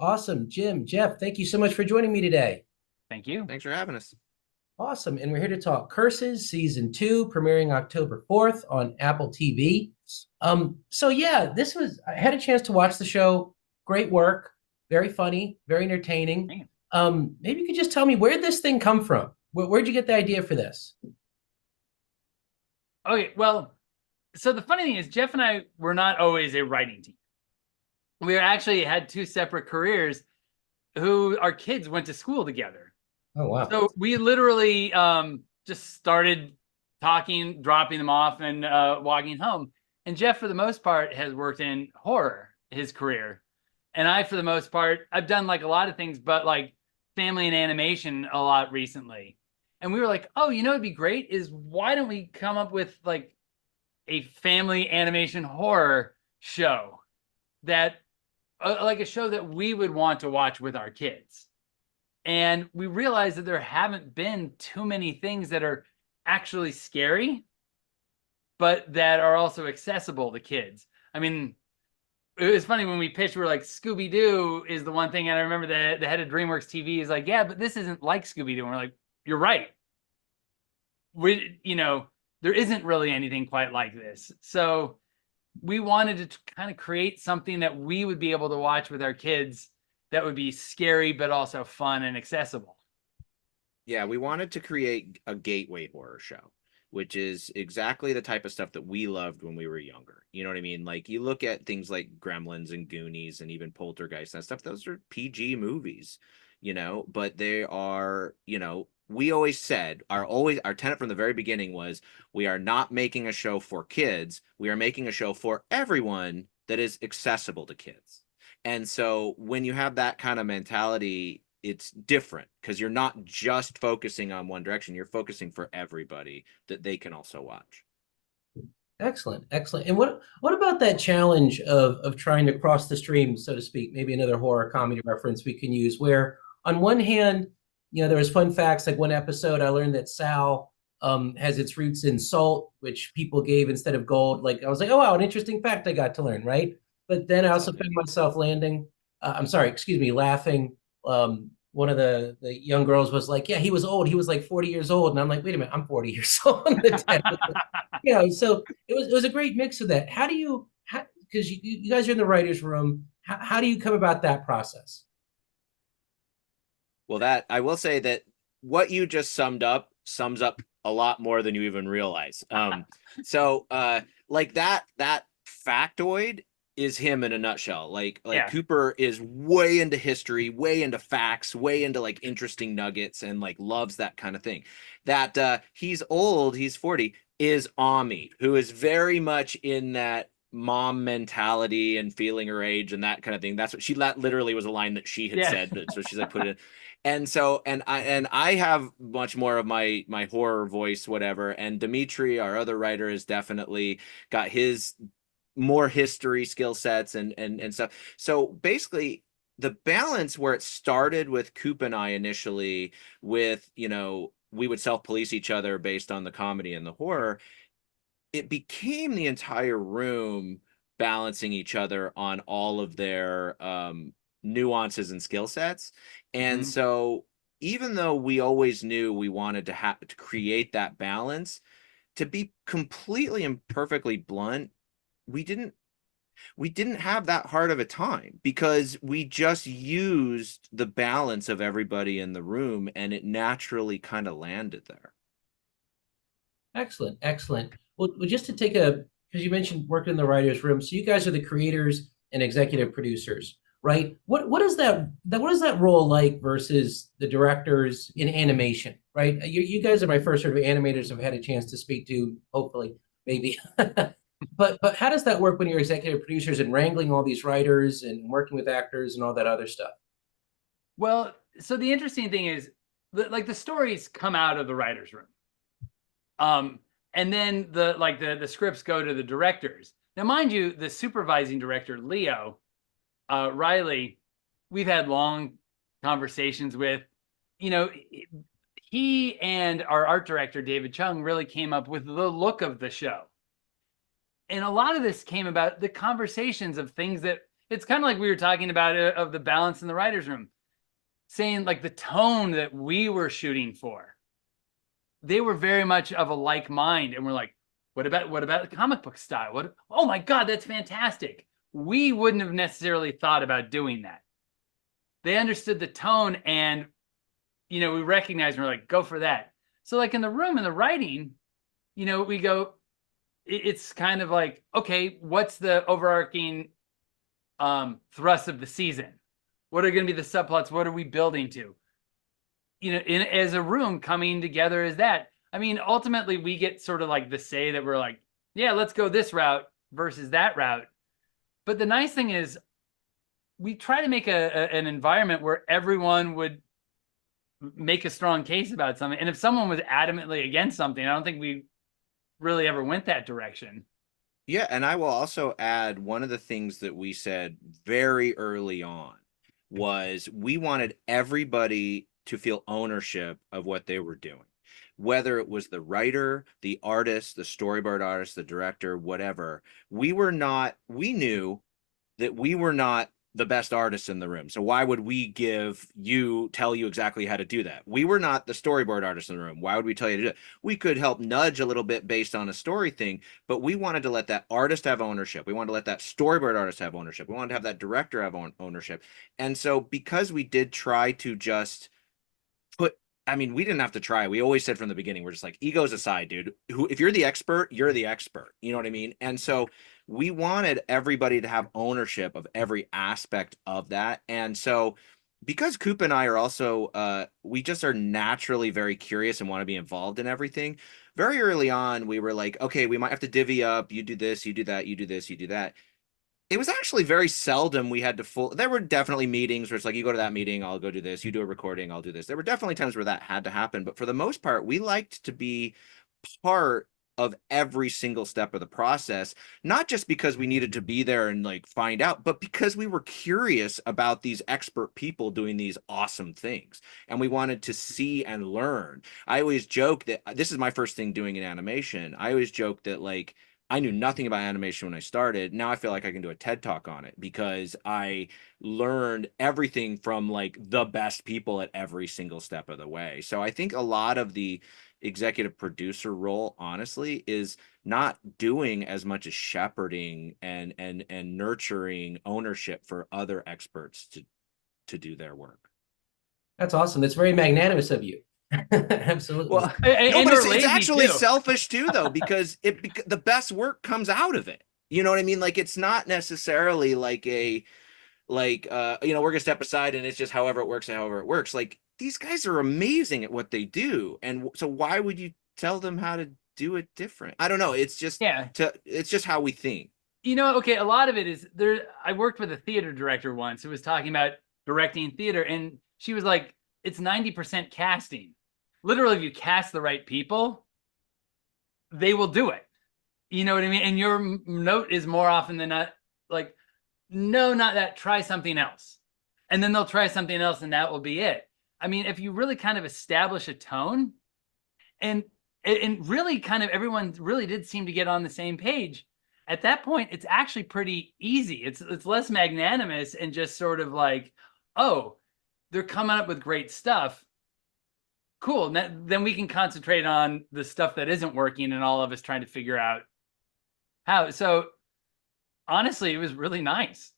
Awesome. Jim, Jeff, thank you so much for joining me today. Thank you. Thanks for having us. Awesome. And we're here to talk Curses season 2, premiering October 4th on Apple TV. I had a chance to watch the show. Great work. Very funny, very entertaining. Man. Maybe you could just tell me where did this thing come from? Where'd you get the idea for this? Okay, well, so the funny thing is, Jeff and I were not always a writing team. We actually had two separate careers who our kids went to school together. Oh, wow. So we literally just started talking, dropping them off, and walking home. And Jeff, for the most part, has worked in horror his career. And I, for the most part, I've done like a lot of things, but like family and animation a lot recently. And we were like, oh, it'd be great is why don't we come up with like a family animation horror show that like a show that we would want to watch with our kids. And we realized that there haven't been too many things that are actually scary, but that are also accessible to kids. I mean, it was funny when we pitched, we were like, Scooby-Doo is the one thing. And I remember the head of DreamWorks TV is like, yeah, but this isn't like Scooby-Doo. And we're like, you're right. There isn't really anything quite like this. So we wanted to kind of create something that we would be able to watch with our kids that would be scary, but also fun and accessible. Yeah, we wanted to create a gateway horror show, which is exactly the type of stuff that we loved when we were younger. You know what I mean? Like you look at things like Gremlins and Goonies and even Poltergeist and stuff, those are PG movies, but they are, we always said our tenet from the very beginning was we are not making a show for kids. We are making a show for everyone that is accessible to kids. And so when you have that kind of mentality, it's different because you're not just focusing on one direction. You're focusing for everybody that they can also watch. Excellent, excellent. And what about that challenge of trying to cross the stream, so to speak? Maybe another horror comedy reference we can use, where on one hand, there was fun facts like one episode I learned that Sal has its roots in salt, which people gave instead of gold. Like I was like, oh wow, an interesting fact I got to learn, right? But then I also found myself laughing. One of the young girls was like, yeah, he was old. He was like 40 years old. And I'm like, wait a minute, I'm 40 years old. So it was a great mix of that. Because you guys are in the writer's room, how do you come about that process? Well, that I will say that what you just sums up a lot more than you even realize. Like that factoid is him in a nutshell. Like Yeah. Cooper is way into history, way into facts, way into like interesting nuggets, and like loves that kind of thing. That he's old, he's 40, is Ami, who is very much in that mom mentality and feeling her age and that kind of thing. That's what that literally was a line that she had said. So she's like put it in. And I have much more of my horror voice, whatever. And Dimitri, our other writer, has definitely got his more history skill sets and stuff. So basically the balance where it started with Coop and I initially with, we would self-police each other based on the comedy and the horror, it became the entire room balancing each other on all of their nuances and skill sets. And so even though we always knew we wanted to have to create that balance, to be completely and perfectly blunt, we didn't have that hard of a time because we just used the balance of everybody in the room and it naturally kind of landed there. Excellent, excellent. Well, just to because you mentioned working in the writer's room, so you guys are the creators and executive producers, right? What is that role like versus the directors in animation, right? You guys are my first sort of animators I've had a chance to speak to, hopefully, maybe. But how does that work when you're executive producers and wrangling all these writers and working with actors and all that other stuff? Well, so the interesting thing is, like the stories come out of the writer's room. And then the scripts go to the directors. Now, mind you, the supervising director, Leo Riley, we've had long conversations with. He and our art director, David Chung, really came up with the look of the show. And a lot of this came about the conversations of things that it's kind of like we were talking about of the balance in the writer's room, saying like the tone that we were shooting for. They were very much of a like mind, and we're like, what about the comic book style? What? Oh my God, that's fantastic. We wouldn't have necessarily thought about doing that. They understood the tone, and we recognized, and we're like, go for that. So like in the room, in the writing, we go, it's kind of like, okay, what's the overarching thrust of the season? What are going to be the subplots? What are we building to? As a room coming together as that. I mean, ultimately, we get sort of like the say that we're like, yeah, let's go this route versus that route. But the nice thing is, we try to make an environment where everyone would make a strong case about something. And if someone was adamantly against something, I don't think we really ever went that direction. Yeah, and I will also add, one of the things that we said very early on was we wanted everybody to feel ownership of what they were doing, whether it was the writer, the artist, the storyboard artist, the director, whatever. We knew that we were not the best artists in the room. So why would we tell you exactly how to do that? We were not the storyboard artists in the room. Why would we tell you to do it? We could help nudge a little bit based on a story thing, but we wanted to let that artist have ownership. We wanted to let that storyboard artist have ownership. We wanted to have that director have ownership. And so because we did try to just we didn't have to try. We always said from the beginning, we're just like, egos aside, dude. If you're the expert, you're the expert. You know what I mean? And so we wanted everybody to have ownership of every aspect of that. And so because Coop and I are also, we just are naturally very curious and want to be involved in everything. Very early on, we were like, okay, we might have to divvy up. You do this, you do that, you do this, you do that. It was actually very seldom we had to there were definitely meetings where it's like, you go to that meeting, I'll go do this. You do a recording, I'll do this. There were definitely times where that had to happen. But for the most part, we liked to be part of every single step of the process, not just because we needed to be there and like find out, but because we were curious about these expert people doing these awesome things. And we wanted to see and learn. I always joke that this is my first thing doing in animation. I always joke that like, I knew nothing about animation when I started. Now I feel like I can do a TED talk on it because I learned everything from like the best people at every single step of the way. So I think a lot of the executive producer role, honestly, is not doing as much as shepherding and nurturing ownership for other experts to do their work. That's awesome. That's very magnanimous of you. Absolutely. Well, and but we're it's actually too. selfish too, though, because the best work comes out of it. You know what I mean? Like, it's not necessarily like we're gonna step aside and it's just however it works. Like, these guys are amazing at what they do, and so why would you tell them how to do it different? I don't know. It's just it's just how we think. Okay, a lot of it is there. I worked with a theater director once who was talking about directing theater, and she was like, it's 90% casting. Literally, if you cast the right people, they will do it. You know what I mean? And your note is more often than not like, no, not that, try something else. And then they'll try something else and that will be it. I mean, if you really kind of establish a tone and really kind of everyone really did seem to get on the same page, at that point, it's actually pretty easy. It's less magnanimous and just sort of like, oh, they're coming up with great stuff. Cool. Then we can concentrate on the stuff that isn't working and all of us trying to figure out how. So honestly, it was really nice.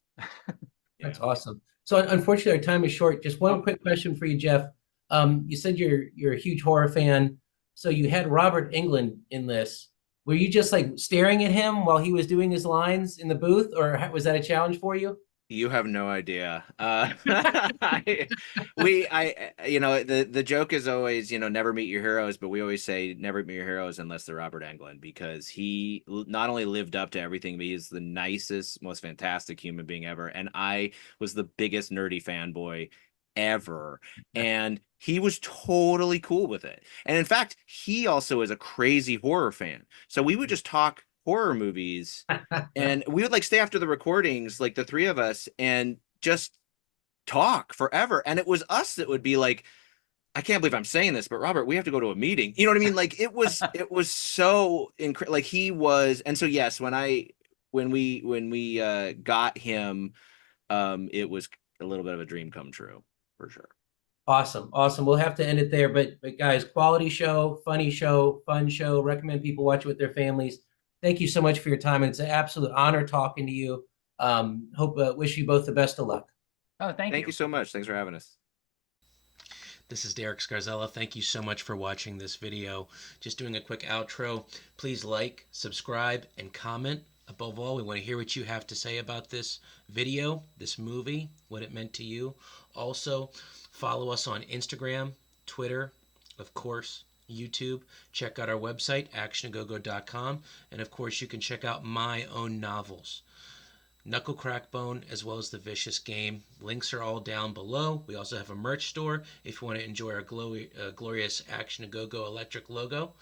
That's awesome. So unfortunately, our time is short. Just one quick question for you, Jeff. You said you're a huge horror fan. So you had Robert Englund in this. Were you just like staring at him while he was doing his lines in the booth, or was that a challenge for you? You have no idea. The joke is always, never meet your heroes, but we always say never meet your heroes unless they're Robert Englund, because he not only lived up to everything, but he's the nicest, most fantastic human being ever. And I was the biggest nerdy fanboy ever. And he was totally cool with it. And in fact, he also is a crazy horror fan. So we would just talk horror movies and we would like stay after the recordings, like the three of us, and just talk forever. And it was us that would be like, I can't believe I'm saying this, but Robert, we have to go to a meeting. You know what I mean? Like it was so incredible. Like he was. And so, yes, when we got him, it was a little bit of a dream come true for sure. Awesome. We'll have to end it there, but guys, quality show, funny show, fun show. Recommend people watch it with their families. Thank you so much for your time. It's an absolute honor talking to you. Wish you both the best of luck. Oh, Thank you so much. Thanks for having us. This is Derek Scarzella. Thank you so much for watching this video. Just doing a quick outro. Please like, subscribe, and comment. Above all, we want to hear what you have to say about this video, this movie, what it meant to you. Also, follow us on Instagram, Twitter, of course, YouTube. Check out our website, actionagogo.com. And of course, you can check out my own novels, Knuckle Crackbone, as well as The Vicious Game. Links are all down below. We also have a merch store if you want to enjoy our glorious Action A Go-Go electric logo,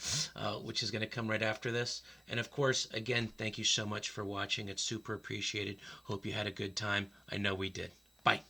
which is going to come right after this. And of course, again, thank you so much for watching. It's super appreciated. Hope you had a good time. I know we did. Bye.